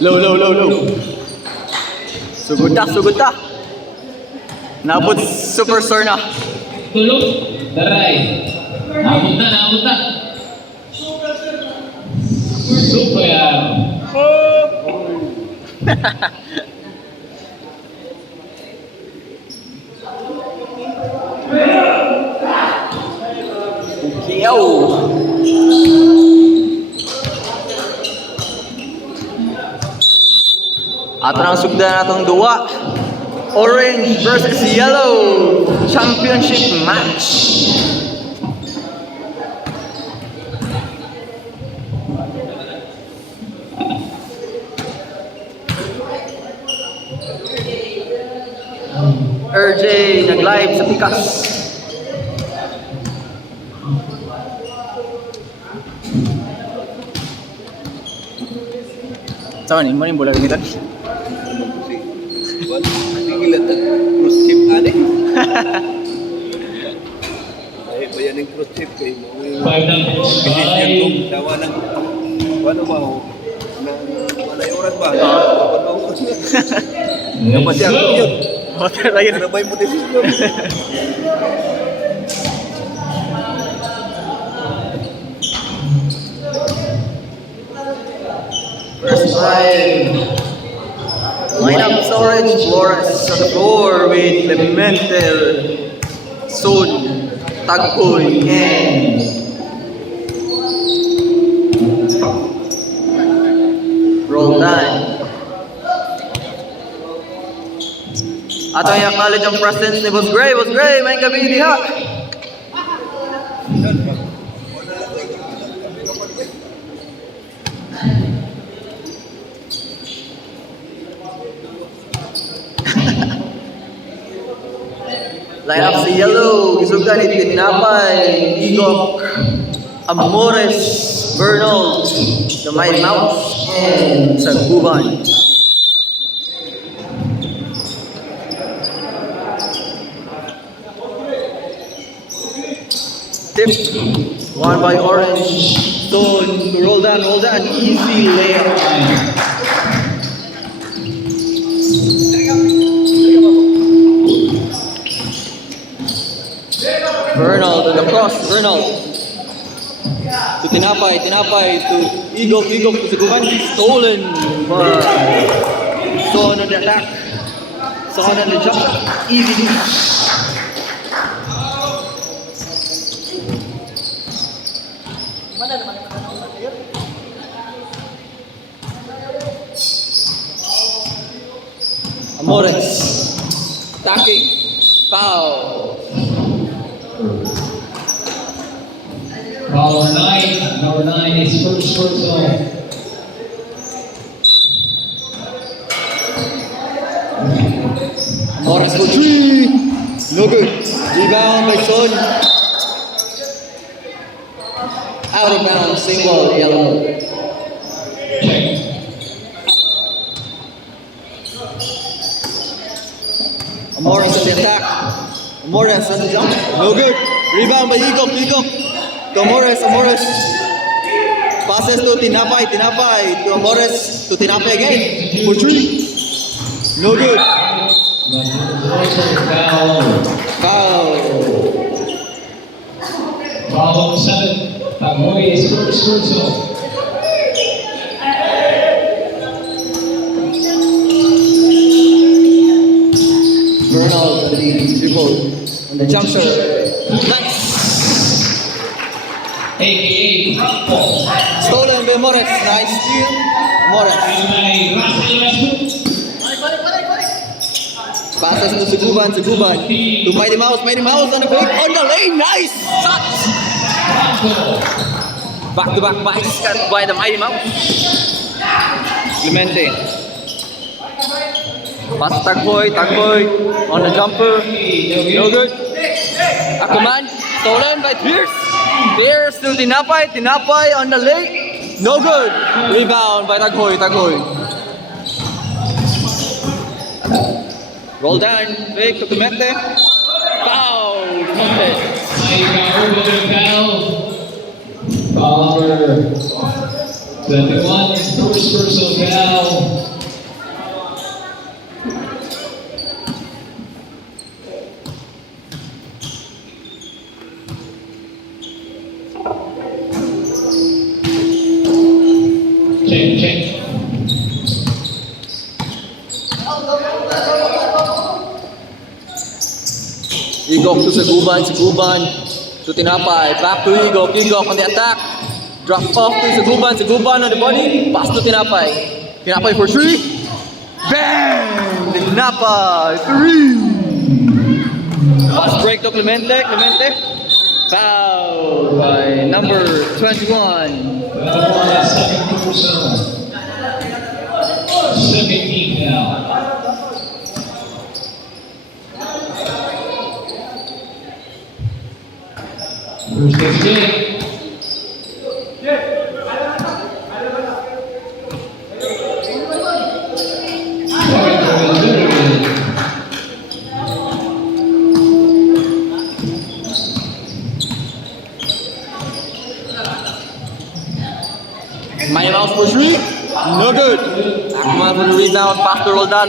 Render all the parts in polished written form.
Low, low, low, low. Sugod ta. Nabot superstar na. Tulog. Daray. Nabot na. Super. Ukiyaw. Ato nang sugda natong duwa. Orange versus yellow. Championship match. RJ nag-live sa Pikas. Saan ni? Maning bola gamitan? Tinggilan na cruise ship ani. Ay bayan ng cruise ship kay mo. Bisisyon ko dawa ng ano ba ho? Na oras ba? Dapat siya yun. Hotel lagi. Ano ba yung desisyon? First line. Lineup Orange Flores on the floor with Clemente, Sol, Tagpoy, and Roldan. Ato yung acknowledge ang presence ni Boss Gray. Boss Gray, may gabi diha. Line up si Yellow, gisugan ni Tinapay, Igok, Amores, Bernal, the Mighty Mouse, and Saguban. Tip, won by Orange, Stone, roll down, easy layup. Bernal to the cross, Bernal to Tinapay to Igok to Saguban, stolen by Son on the attack, Son on the jump shot, easy. Amores attacking, foul. Number 9 is first zone. Amores for three, no good. Rebound by Son. Out of bounds, single, yellow. Amores on the attack. Amores on the jump. No good. Rebound by Igok. To Amores. Passes to Tinapay. To Amores. To Tinapay again. For three. No good. Foul. Foul 7. Tagoy is first zone. Bernal on the dribble. On the jump shot. Nice. AKA Rampo. Stolen by Amores. Nice steal. Amores. Passes to Saguban. To Mighty Mouse on the break. On the lane. Nice shot. Back-to-back bites cut by the Mighty Mouse. Clemente. Pass Tagboy on the jumper. No good. Akuman. Stolen by Pierce. Pierce to Tinapay on the lane. No good. Rebound by Tagboy. Roll down. Fake to Clemente. Foul. Foul number 21 is first personal foul. Check. Igok to Saguban to Tinapay, back to Igok on the attack. Drop off to Saguban on the body, pass to Tinapay for 3. Bang! Tinapay, 3! Pass break to Clemente. Foul by number 21. 17 now. First is good. Mighty Mouse for 3. No good. Akmal for the rebound. Pass to Roldan.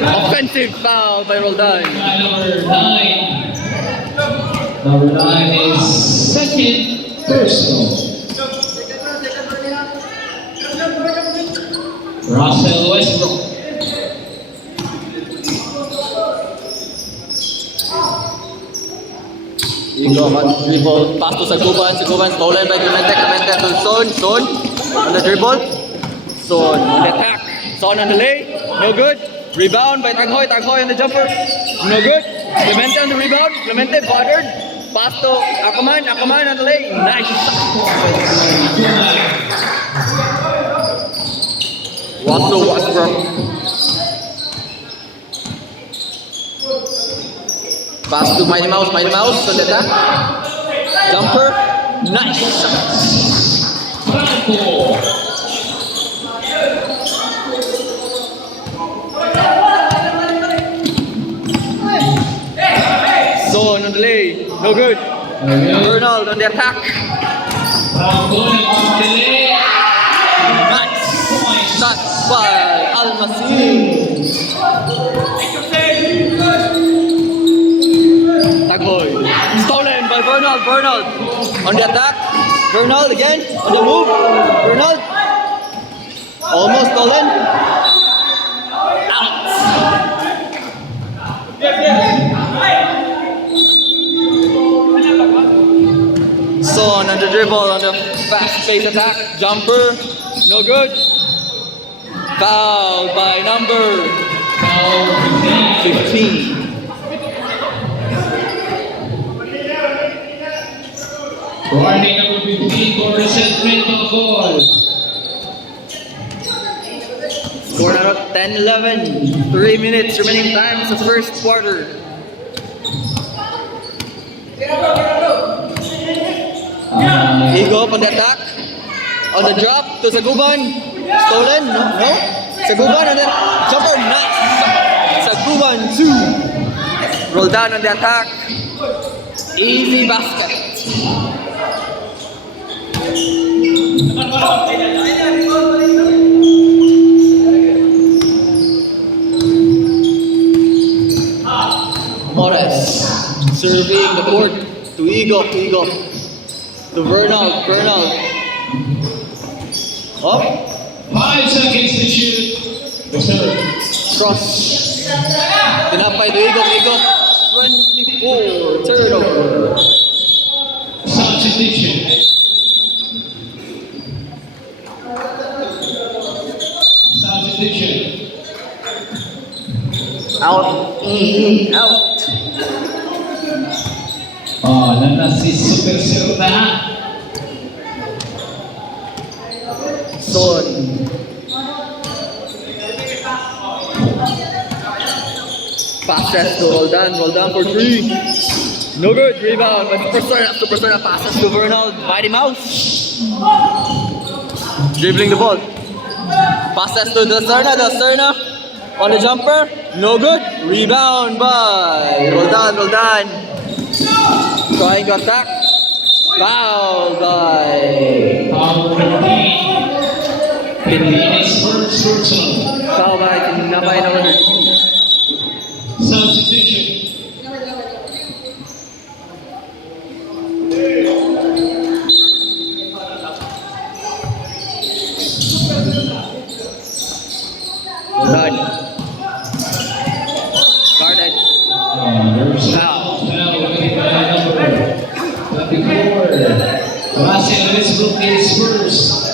Offensive foul by Roldan. Number 9 is second personal. Russell Westbrook. Igok on dribble. Pass to Saguban stolen by Clemente to Son on the dribble. Son on the attack. Son on the lay. No good. Rebound by Taghoy on the jumper. No good. Clemente on the rebound. Clemente bothered. Pass to Akaman on the lay. Nice shot. Russell Westbrook. Pass to Mighty Mouse on the attack. Jumper. Nice shot. Son on the lay. No good. Bernal on the attack. Nice shot by Almacin. Taghoy. Stolen by Bernal on the attack. Bernal again on the move. Bernal. Almost stolen. Out. Son on the dribble on the fast-paced attack. Jumper. No good. Foul by number 15. Warning number 15 for resentment of goal. Score out of 10-11. 3 minutes remaining time of the first quarter. Igok on the attack. On the drop to Saguban. Stolen. No. Saguban on the jumper. Nice. Saguban 2. Roldan on the attack. Easy basket. Morris serving the court to Igok. To Bernal. Up. 5 seconds to shoot. Reserve. Cross. Tinapay to Igok. 24. Turnover. Substitution. Out. Out. Nanas si Super Serna. Son. Passes to Roldan for 3. No good. Rebound by Superstar passes to Bernal. Mighty Mouse. Dribbling the ball. Passes to the Serna. On the jumper. No good. Rebound by Roldan. Trying to attack. Foul by Foul by Tinapay number 13. Substitution. Russell Westbrook is first.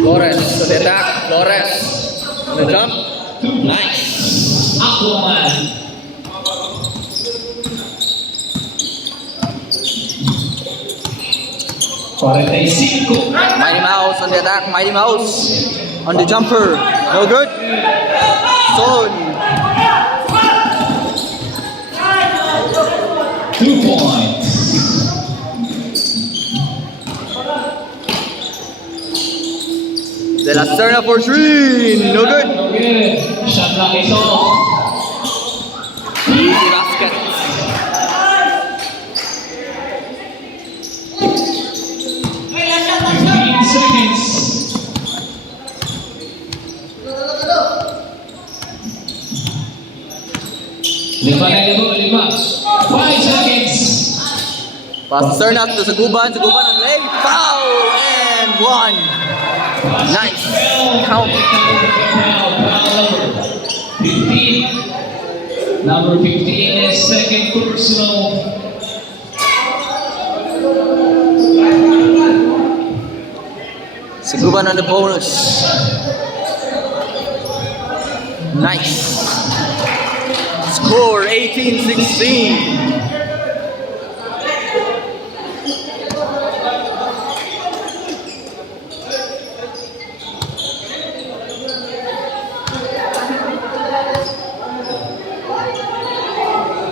Flores to the attack. Flores on the jump. Nice. Aquaman. 45. Mighty Mouse on the attack. Mighty Mouse on the jumper. No good. Son. 2 points. De La Serna for 3. No good. No good. Shot clock is off. Easy basket. 15 seconds. Lima na ito, 5 seconds. Pass to Serna to Saguban. Saguban on the lane. Foul and 1. Nice. Count. Foul. 15. Number 15 is second personal. Saguban on the bonus. Nice. Score 18-16.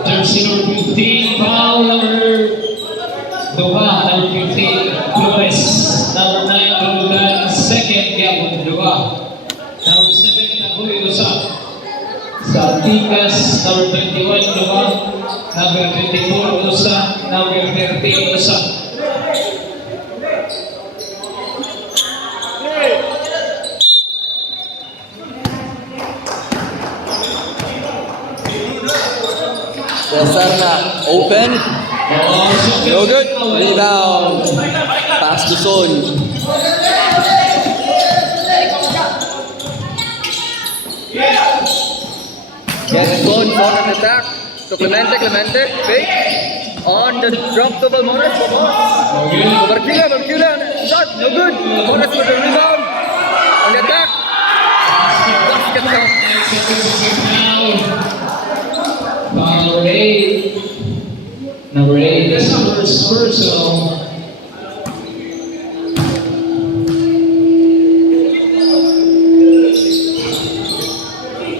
Jersey number 15, foul number Doha, number 15, Lopez, number 9, Lulugan, second, Gabon, Doha, number 7, Nahuy Usa, Salticas, number 21, Doha, number 24, Usa, number 13, Usa. De La Serna open. No good. Rebound. Pass to Son. Yes, Son on attack. To Clemente. Clemente. Fake. On the drop to Balmones. Barquilla. Shot. No good. Balmones with the rebound. On the attack. Basket count. Number 8. Number 8 is first personal.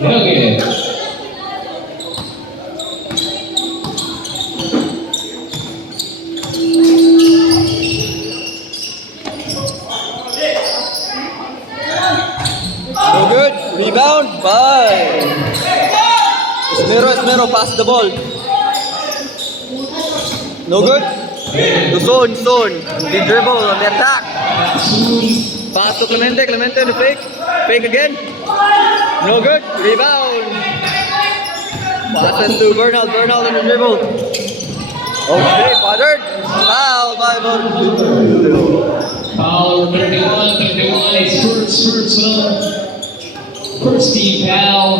Okay. No good. Rebound by Esmero, pass the ball. No good. To Son. The dribble on the attack. Pass to Clemente on the fake. Fake again. No good. Rebound. Passes to Bernal on the dribble. Okay, bothered. Foul by Bernal. Foul 31 is first personal. First team foul.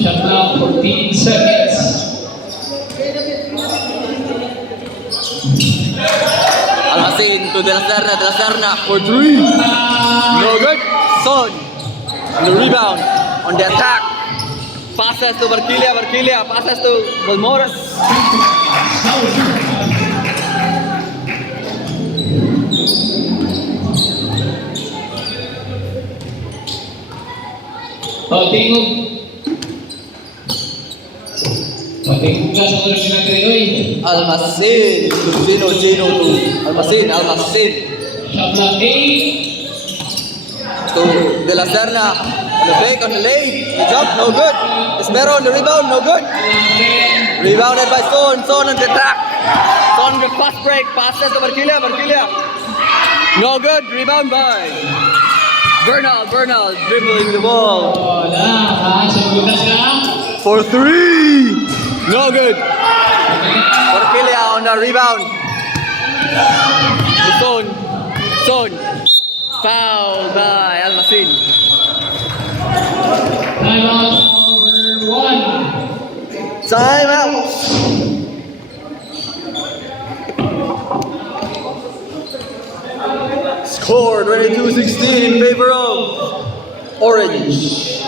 Shot clock 14 seconds. Almacin to De La Serna for 3. No good. Son. The rebound on the attack. Passes to Barquilla. Passes to Balmoras. Patingog ka sa ulo ng natin. Almacin to Gino to Almacin. Shot clock 8. To De La Serna. On the fake, on the lane. The jump, no good. Esmero on the rebound, no good. Rebounded by Son on the attack. Son with fast break. Passes to Barquilla. No good. Rebound by Bernal dribbling the ball. Sumagutas ka. For 3. No good. Barquilla on the rebound. Son. Foul by Almacin. Timeout number 1. Time out. Score 22-16 in favor of Orange.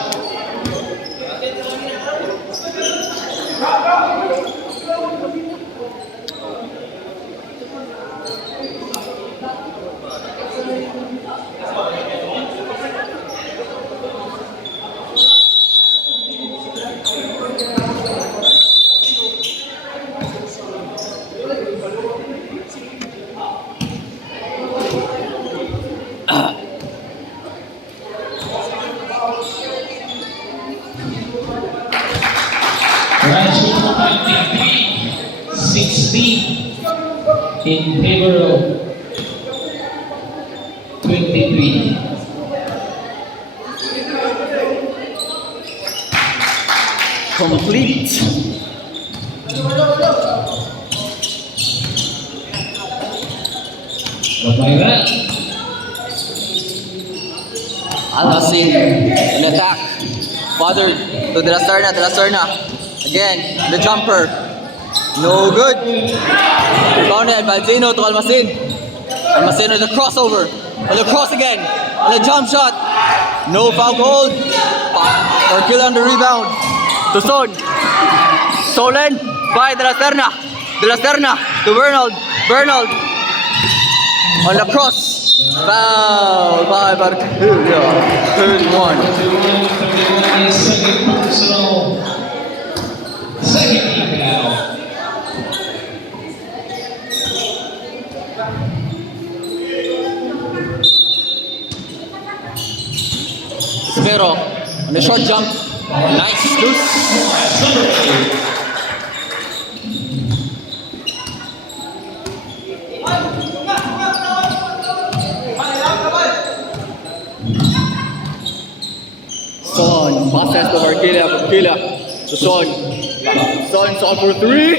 Rancho 23-16 in favor of 23. Complete. Like that. Al-Nassim in attack. Father to De La Serna. Again, the jumper. No good. Rebounded by Zeno to Almacin. Almacin with the crossover. And the cross again. And the jump shot. No foul hold. Or kill on the rebound. To Son. Stolen by De La Serna. De La Serna to Bernald. Bernald on the cross. Foul by Barquilla. 31. 31 is second personal. Second team foul. Pero on the short jump. Nice loose. Son passes to Barquilla. Barquilla to Son. Son for three.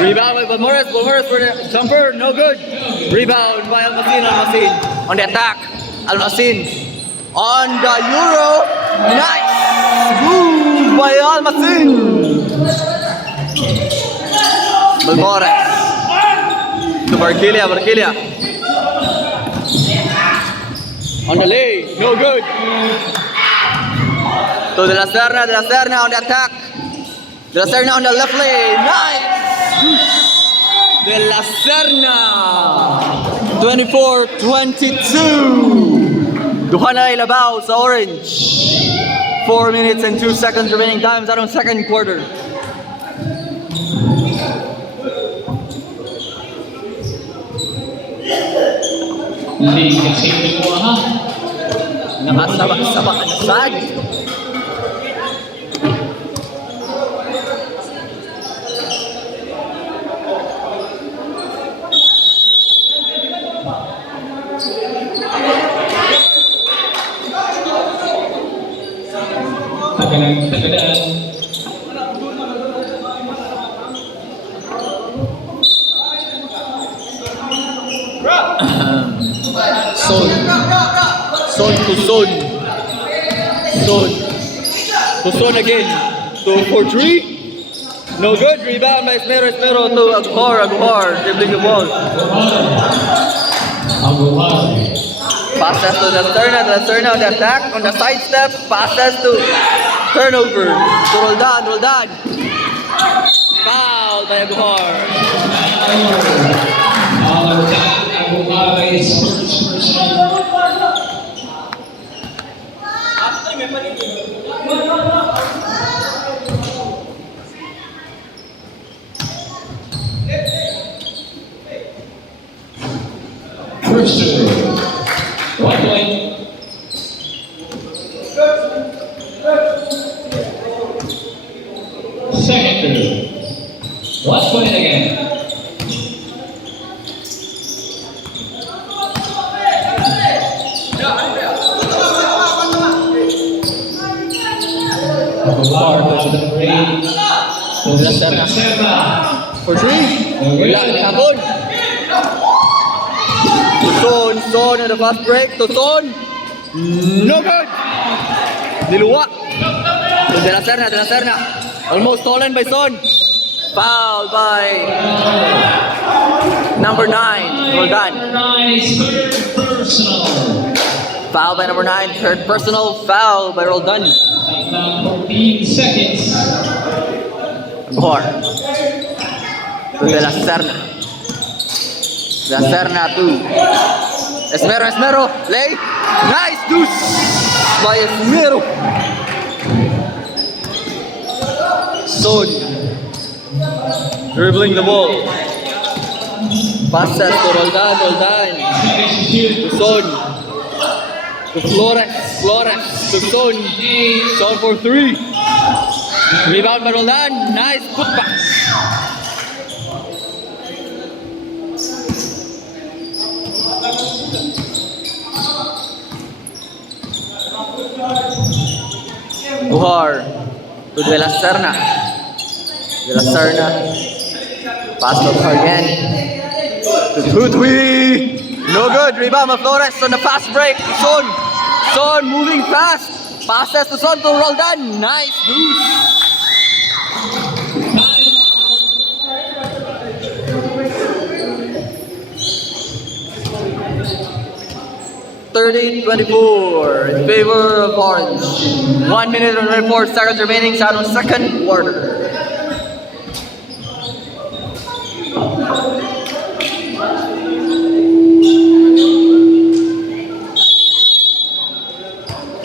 Rebound by Balmores for the jumper. No good. Rebound by Almacin. Almacin on the attack. Almacin on the Euro. Nice move by Almacin. Balmores to Barquilla. Barquilla on the lane. No good. To De La Serna. De La Serna on the attack. De La Serna on the left lane. Nice. De La Serna. 24-22. Duha na ilabaw sa Orange. 4 minutes and 2 seconds remaining time sa second quarter. Liga sa inyo ha. Nakasabak-sabak na sag. Tagalan. Son. Son to Son. Son. To Son again. 2 for 3. No good. Rebound by Esmero. Esmero to Aguilar. Aguilar. Dribbling the ball. Aguilar. Passes to the Serna. The Serna on the attack. On the side step. Passes to turnover. To Roldan. Roldan. Foul by Aguilar. Aguilar is first personal. First serve. 1 point. Second serve. 1 point again. Aguilar to the break. To the Serna. For 3. Wala ni Habon. To Son. Son on the fast break. To Son. No good. Diluwa. To De La Serna. De La Serna. Almost stolen by Son. Foul by number 9, Roldan. Number 9 is third personal. Foul by number 9, third personal foul by Roldan. Now 14 seconds. Gohar. To De La Serna. De La Serna to Esmero. Lay. Nice deuce by Esmero. Son dribbling the ball. Passes to Roldan. Seconds to shoot. To Son. To Flores. To Son. Son for 3. Rebound by Roldan. Nice putback. Gohar to De La Serna. Pass to Gohar again. To Tutwi. No good. Rebound by Flores on the fast break. Son moving fast. Passes to Son to Roldan. Nice deuce. Timeout. 30-24 in favor of Orange. 1 minute and 24 seconds remaining. Start on second quarter.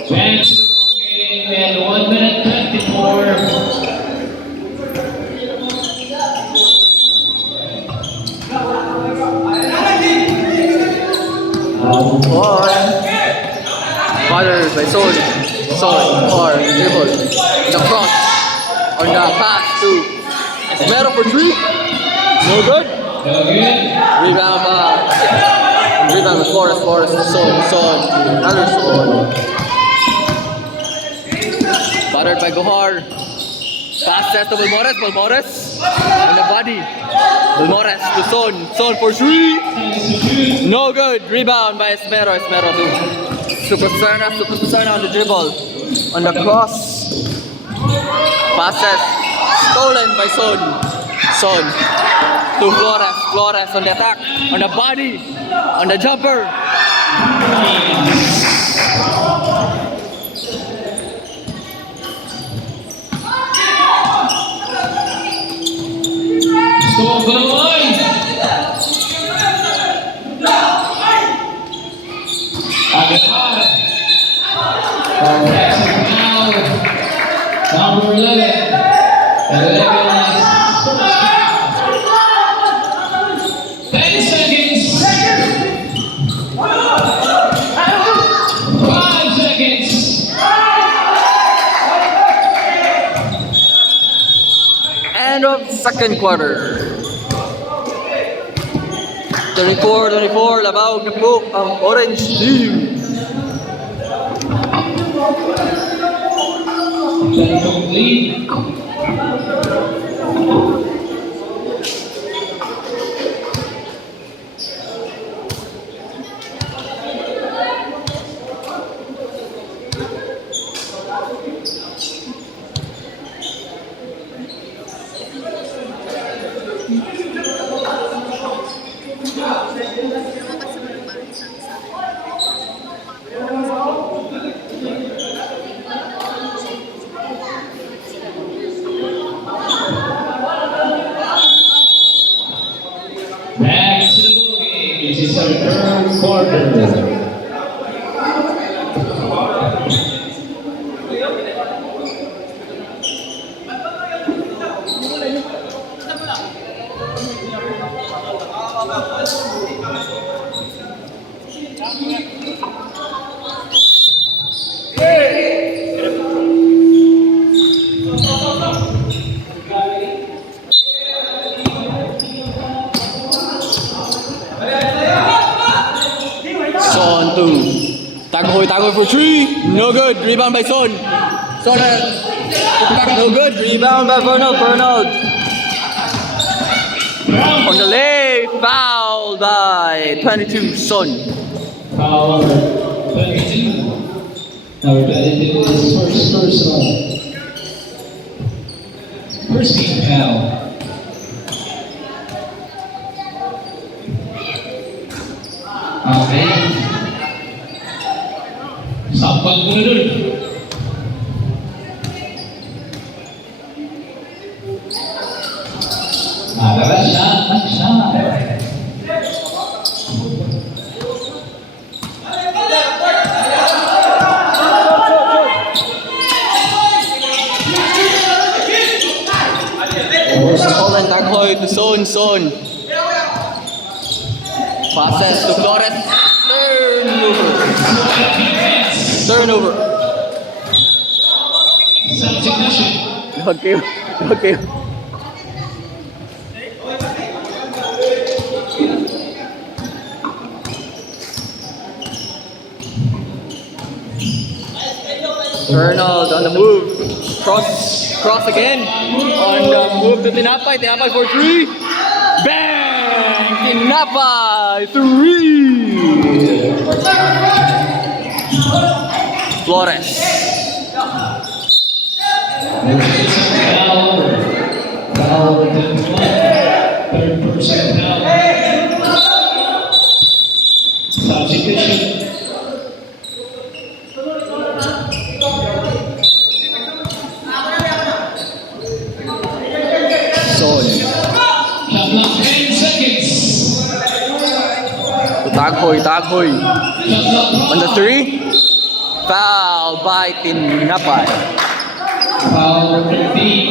Back to the ball game and 1 minute 24. Bothered by Son or dribble. The cross on the pass to Esmero for 3. No good. No good. Rebound by Flores to Son. Another Son. Bothered by Gohar. Pass set to Balmores on the body. Balmores to Son for 3. No good. Rebound by Esmero to Super Serna on the dribble. On the cross. Passes stolen by Son to Flores on the attack. On the body. On the jumper. Score for the line. Aguilar. Now, number 11. 11 is 10 seconds. 5 seconds. End of second quarter. 34-24, labaw na po ang Orange Team. Complete. Back to the ball game. This is our third quarter. Son to Tagoy for 3. No good. Rebound by Son. Son back. No good. Rebound by Bernald. On the lay. Foul by 22. Son. Foul number 22. Number 22 is first personal. First team foul. Okay. Sampag mo na dun. Nagara siya. Stolen Taghoy to Son. Passes to Flores. Turnover. Substitution. Okay. Arnold on the move. Cross again. On the move to Tinapay. Tinapay for 3. Bang! Tinapay 3. Flores. Foul. Third person foul. Substitution. Son. Shot clock 10 seconds. To Taghoy. Shot clock On the 3. Foul by Tinapay. Foul 13.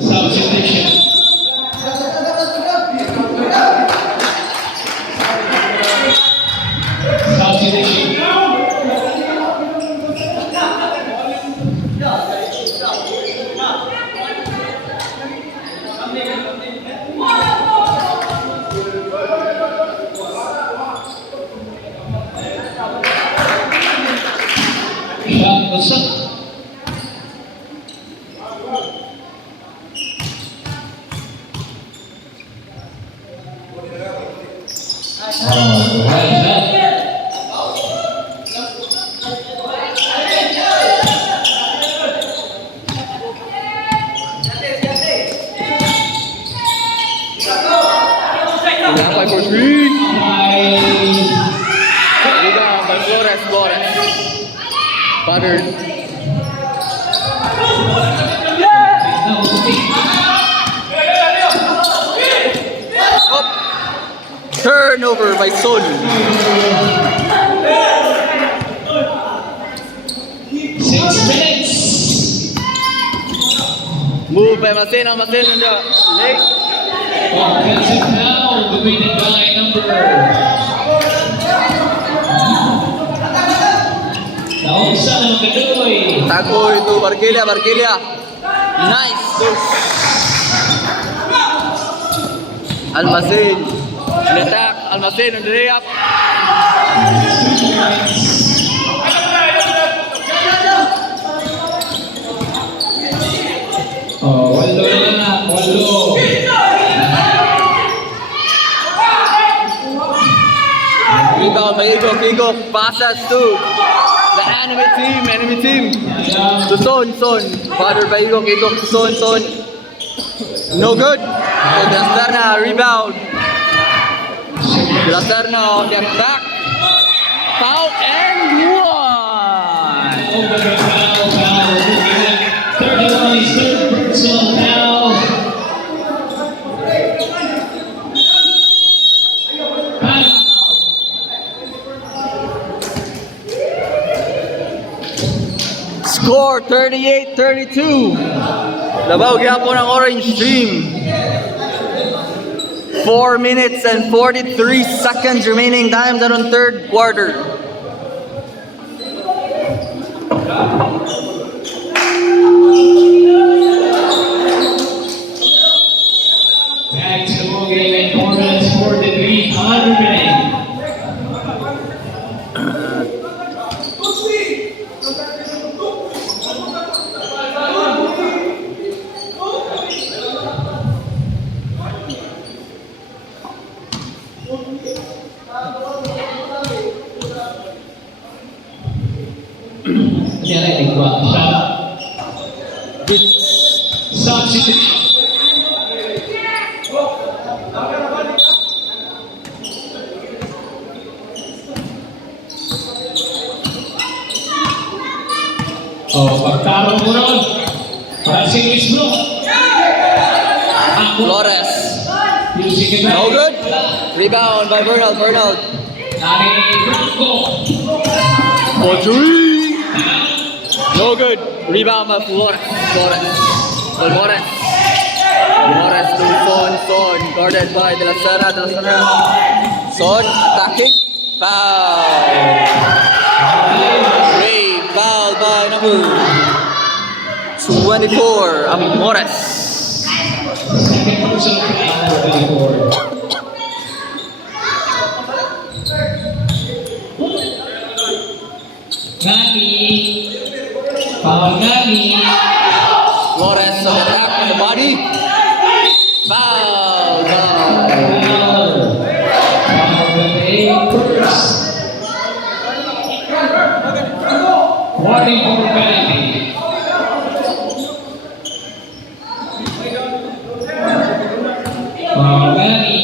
Substitution. Shot was up. Tinapay for 3. Rebound by Flores. Buttered. Up. Turnover by Son. 6 minutes. Move by Masin on the late. Offensive foul committed by number. Nausa ng Kadoy. Taghoy to Barquilla. Nice. Almacen. In attack. Almacen on the layup. Oh, Waldo na. Waldo. Rebound by Igok. Passes to the enemy team. To Son. Father by Igok to Son. No good. So De La Serna rebound. De La Serna on the back. Foul and 1. Over the foul. 31 is third personal foul. Score 38-32. Labaw gyapon ang Orange Team. 4 minutes and 43 seconds remaining. Time down on third quarter. Back to the ball game and Corners 43, 100 remaining. Yan ay nagwa siya. Hits. Substitute. Pagtarong mo ron. Para si Luis Bro. Flores. Using it No good. Rebound by Bernal. Bernal. Nari Franco. For three. No good. Rebound by Flores. Flores. Flores. Flores to Son. Son. Guarded by De La Serna. De La Serna. Son attacking. Foul. Ray. Foul by number 24. Amores. Second person foul. 24. Ngani. Foul Ngani. Flores on the attack with the body. Foul. Warning for penalty. Ngani.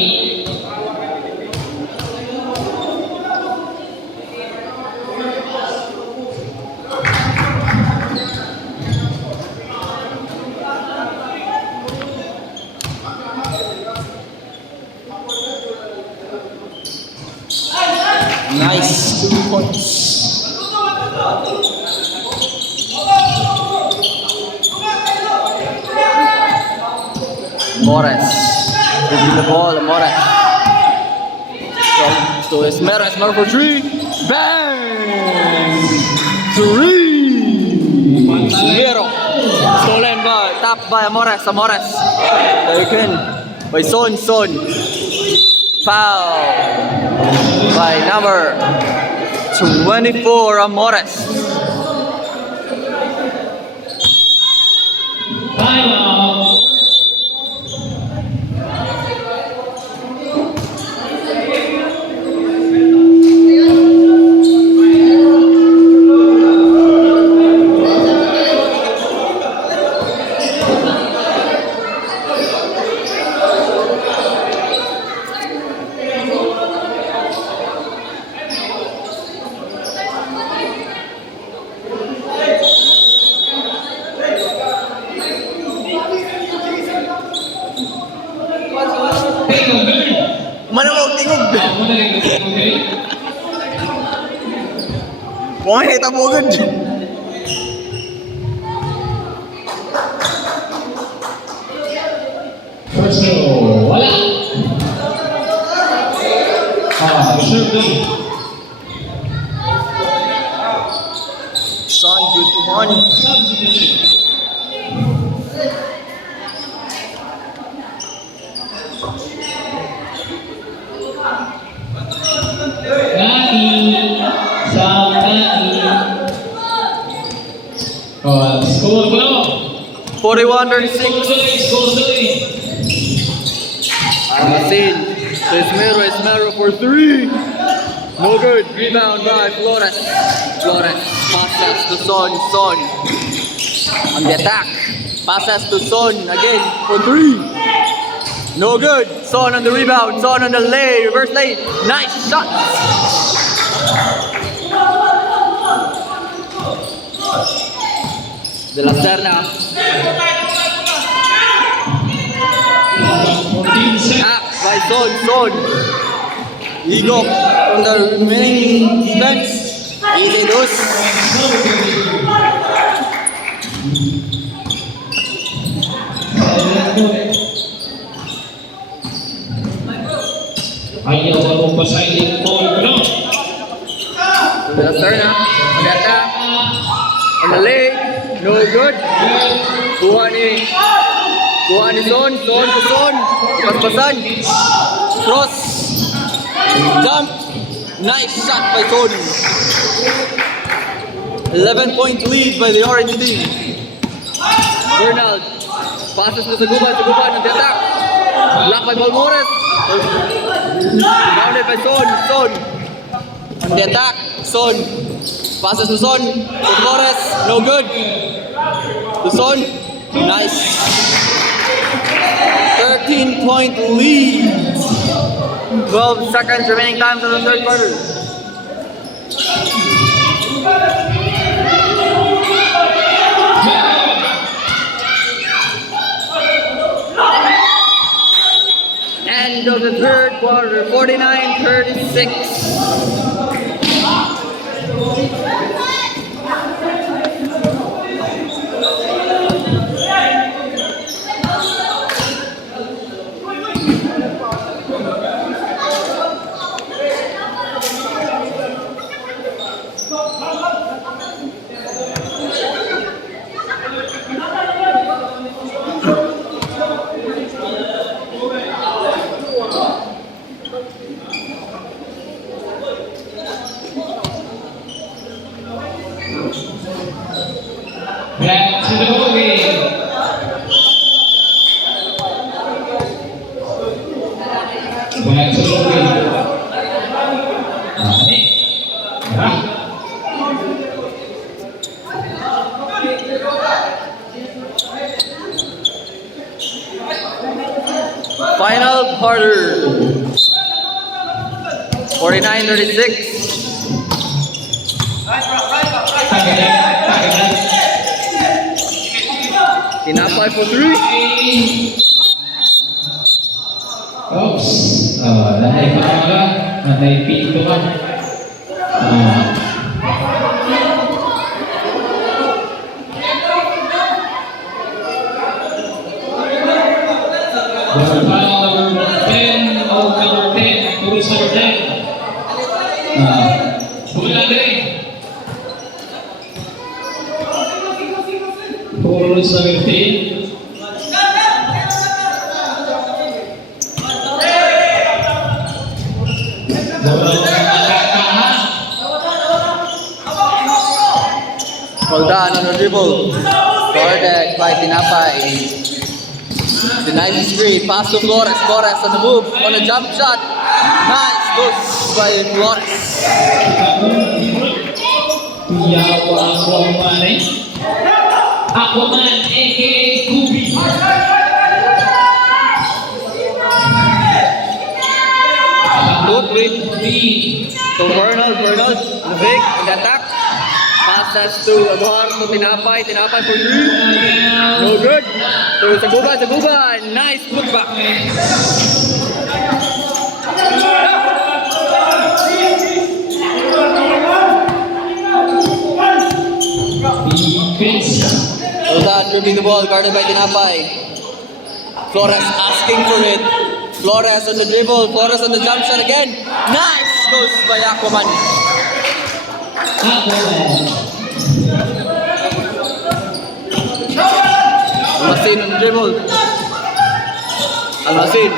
Nice 2 points. Morris. Giving the ball, Morris. To Esmero. Esmero for three. Bang! Three! Esmero. Stolen by, tapped by Amores. Amores. Taken by Son. Son. Foul by number 24, Amores. Timeout. Mana mau tingog? Ako na rin gusto ko rin. Why kita bugod? First row, wala. Reserve day. Son, good one. Substitution. Ngani. Sam Ngani. Score ko. 41-36. Score tuloy. Almacin. Esmero. Esmero for three. No good. Rebound by Flores. Flores passes to Son. Son on the attack. Passes to Son again for three. No good. Son on the rebound. Son on the lay. Reverse lay. Nice shot. De La Serna. 14 seconds. Attack by Son. Son. Igor on the remaining defense. Easy dose. Ayaw ako pa sa iling ball ko. De La Serna. On the attack. On the leg. No good. Kuha ni Son. Son to Son. Paspasan. Cross. Jump. Nice shot by Son. 11-point lead by the orange team. Bernal. Passes to Saguban. Saguban on the attack. Blocked by Balmores. Grounded by Son. Son. On the attack, Son. Passes to Son. To Flores. No good. To Son. Nice. 13-point lead. 12 seconds remaining time to the third quarter. End of the third quarter, 49-36. Back to the ball game. Back to the ball game. Final quarter. 49-36. Tinapay for 3. Oops. Nanay pa ka. Nanay pito ka. Number 10, number 10, Cruz number 10. Bola rin. Cruz number 10. Hold on the dribble. Guarded by Tinapay. The nice screen. Pass to Flores. Flores on the move. On a jump shot. Nice. Goes by Flores. Yawa Aquaman eh. Aquaman aka Kubi. Good big to Bernal. Bernal. The big. The attack. Passes to Eduardo Tinapay. Tinapay for 3. No good. To Saguban. Saguban. Nice putback. Rodan dribbling the ball, guarded by Tinapay. Flores asking for it. Flores on the dribble. Flores on the jump shot again. Nice. Goes by Aquaman. Almacin on the dribble. Almacin.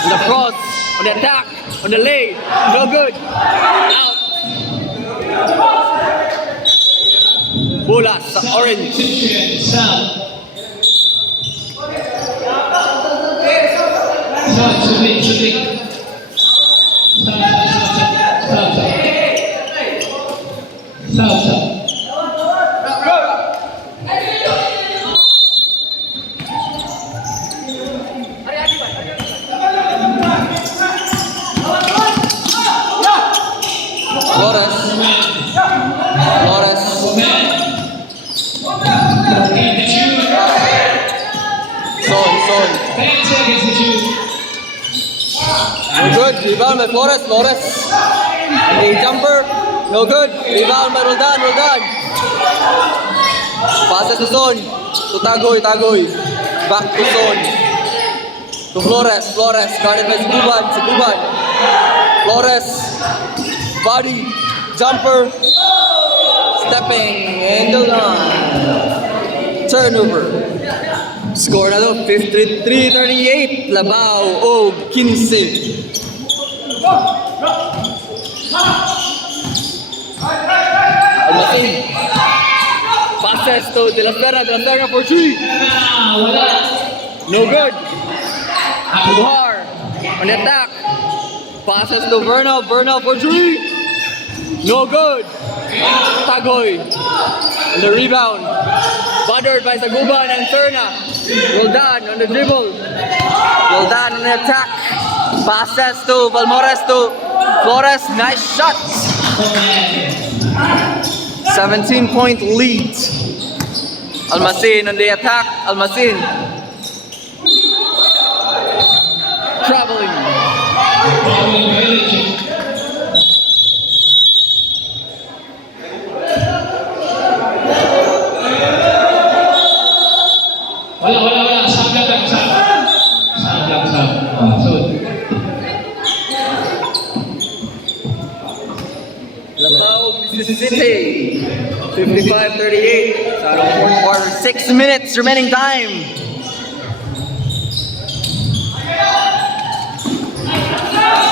On the cross. On the attack. On the lay. No good. Out. Bola sa orange. Flores. Flores. Son. 10 seconds to shoot. No good. Rebound by Flores. Flores. A jumper. No good. Rebound by Roldan. Roldan. Passes to Son. To Tagoy. Tagoy. Back to Son. To Flores. Flores. Guarded by Saguban. Saguban. Flores. Body. Jumper. Stepping in the line. Turnover. Score na to, 53-38. Labaw o 15. Almacin. Passes to De La Sierra. De La Sierra for 3. No good. Buhar on the attack. Passes to Bernal. Bernal for 3. No good. Tagoy. And the rebound. Bothered by Zaguban and Serna. Roldan on the dribble. Roldan on the attack. Passes to Balmores to Flores. Nice shot. 17-point lead. Almacin on the attack. Almacin. Traveling. Wala. Sablag lang. Sud. Labao, Mississippi. 55-38. Sa fourth quarter. 6 minutes remaining time.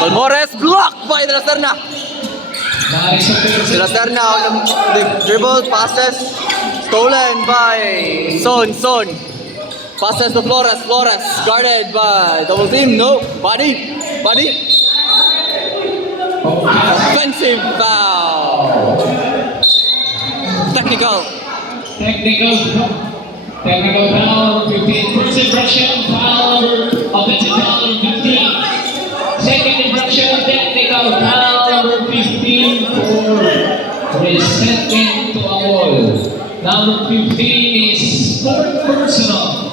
Balmores blocked by De La Serna. De La Serna on the dribble, passes, stolen by Son. Passes to Flores, guarded by double team, no, body. Offensive foul. Technical foul, 15. First infraction, foul, offensive foul, 15. Second infraction, technical foul, number 15 for resetting to a wall. Number 15 is fourth personal.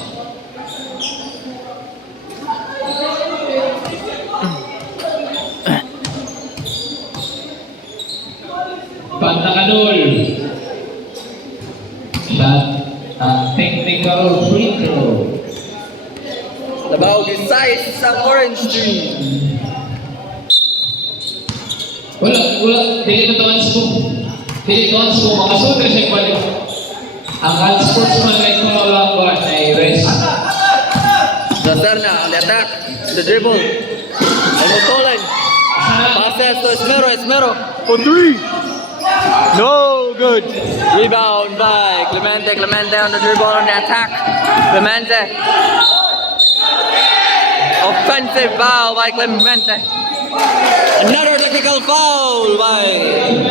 Pantakadol. Shot, technical free throw. Labao decides sa orange team. Wala. Dili to ang school. Makasuot na siya balik. Ang sportsman ay kumawala ba ay rest. De La Serna on the attack, the dribble. And stolen. Passes to Esmero for 3. No good. Rebound by Clemente on the dribble on the attack. Clemente. Offensive foul by Clemente. Another technical foul by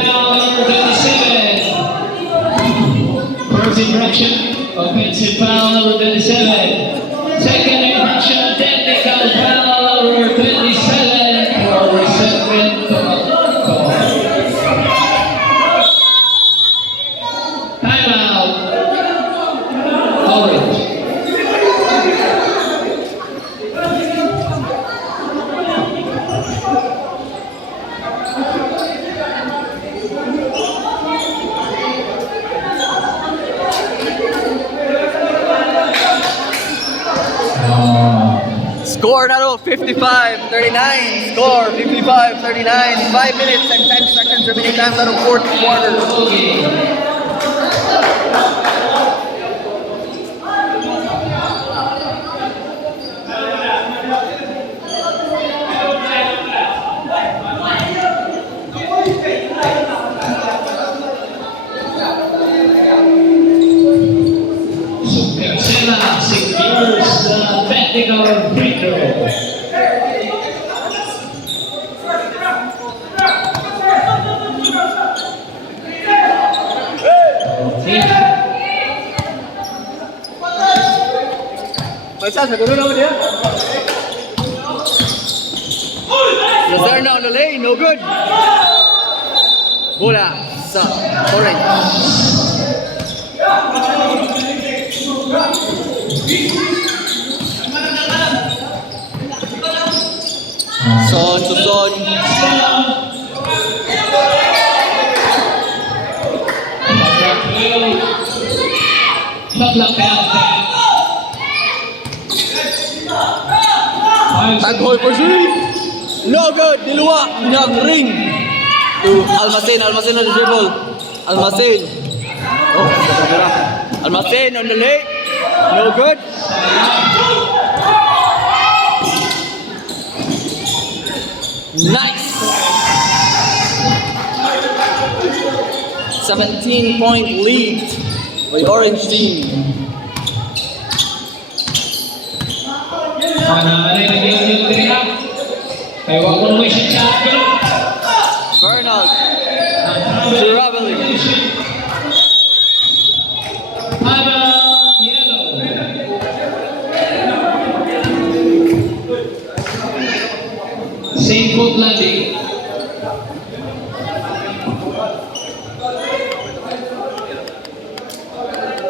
Foul number 27. First infraction, offensive foul number 27. Second infraction, technical foul number 27 for resetment to a call. Timeout. Orange. score na 55-39. Score 55-39. 5 minutes and 10 seconds remaining time na fourth quarter. Supercena secures the technical free throw. Lazarna on the lane, no good. Bola sa orange. Son to Son. Tag-hold for three. No good. Diluwa ng ring to Almacin. Almacin on the dribble. Almacin. Oh, Almacin on the lane. No good. Nice. 17-point lead by Orange team. Bernal.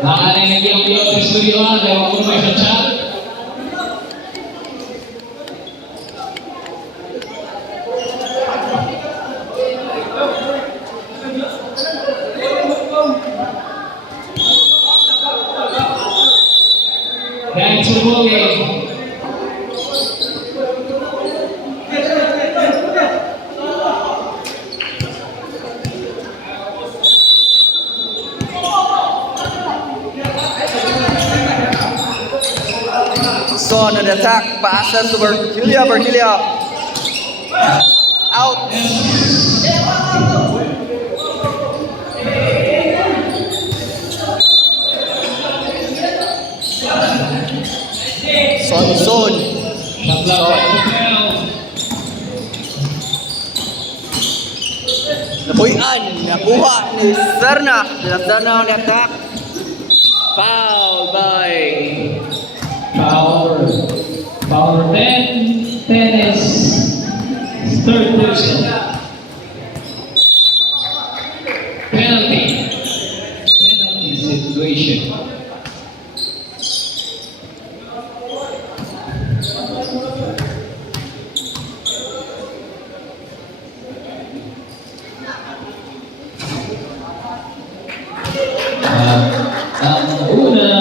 Maaaring nag-i-upload sa studio ha, dahil ako naman sa chat. Thanks for moving. Son on the attack, passes to Bertilia, Bertilia. Out. Son. Shot block by Tupel. Napuyan, nakuha ni Serna. Serna on the attack. Foul by Power 10. 10 is third person. Penalty situation. Ang una,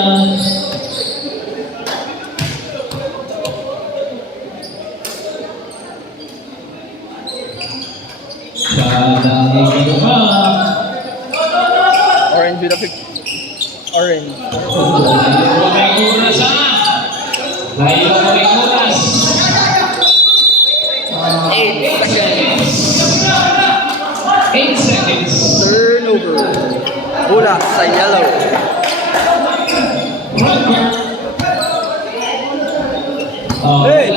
orange with a pick. Orange. Layo may oras. 8 seconds. 8 seconds. Turnover. Bola sa yellow. Hey!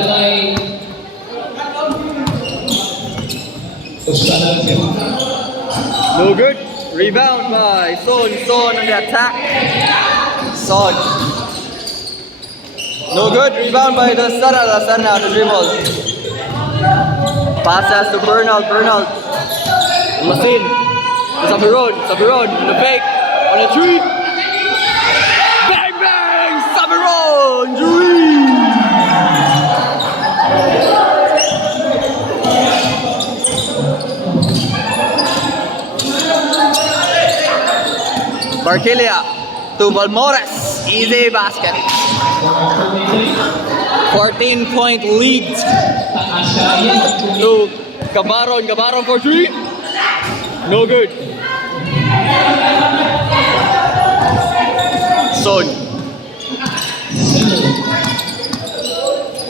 No good. Rebound by Son on the attack. Son. No good. Rebound by the Serna on the dribble. Passes to Bernal. Masin. Sabiron. On the fake. On the three. Bang! Sabiron! Dream! Barquilia to Balmores. Easy basket. 14-point lead to Gabaron for three. No good. Son.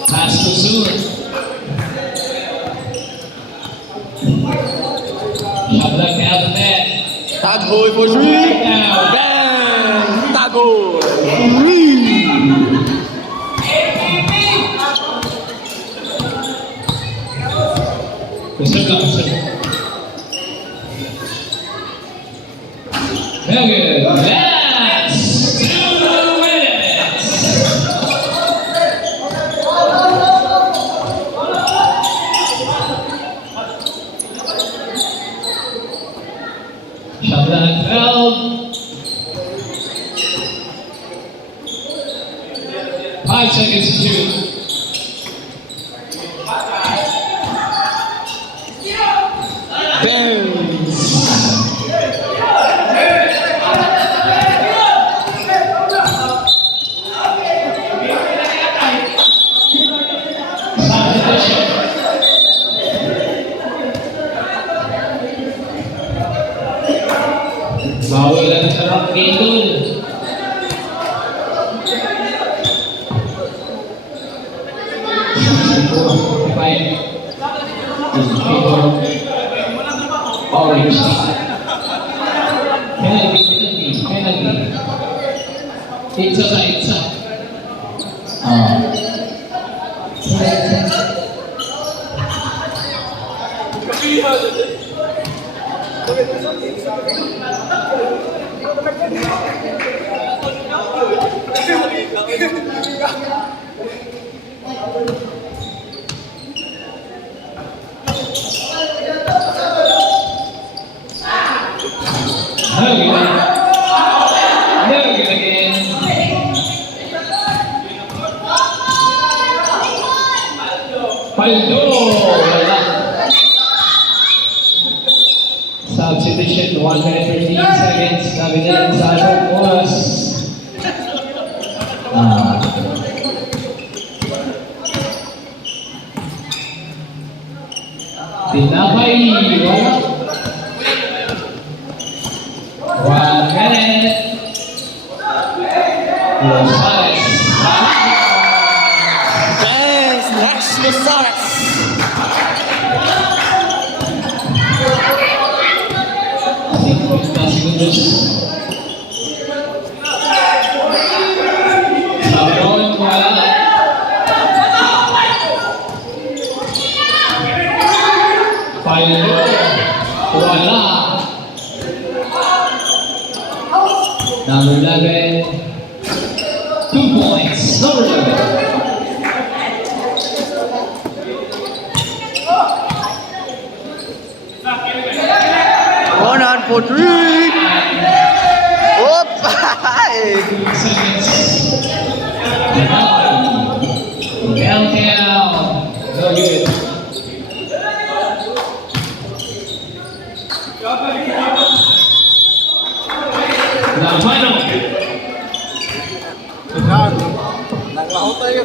Pass to Sur. Shot block out of net. Tagboy for three. Bang! Tago. Three. Very good. That's 2 minutes. Shot block foul. 5 seconds to shoot. Bang! Bawal ang sarap dito. Orange. Penalty. Itza. Paldo! Wala. Substitution, 1 minute 13 seconds. Sabi nila sa atong oras. Tinapay, wala. 1 minute. Rosales. Yes, National Stars. Segundos. Sabron, wala. Paldo, wala. Number 11. 2 points. Number 11. One on for 3. Oop! 2 seconds. Countdown. No good. La mano. Nakaw tayo.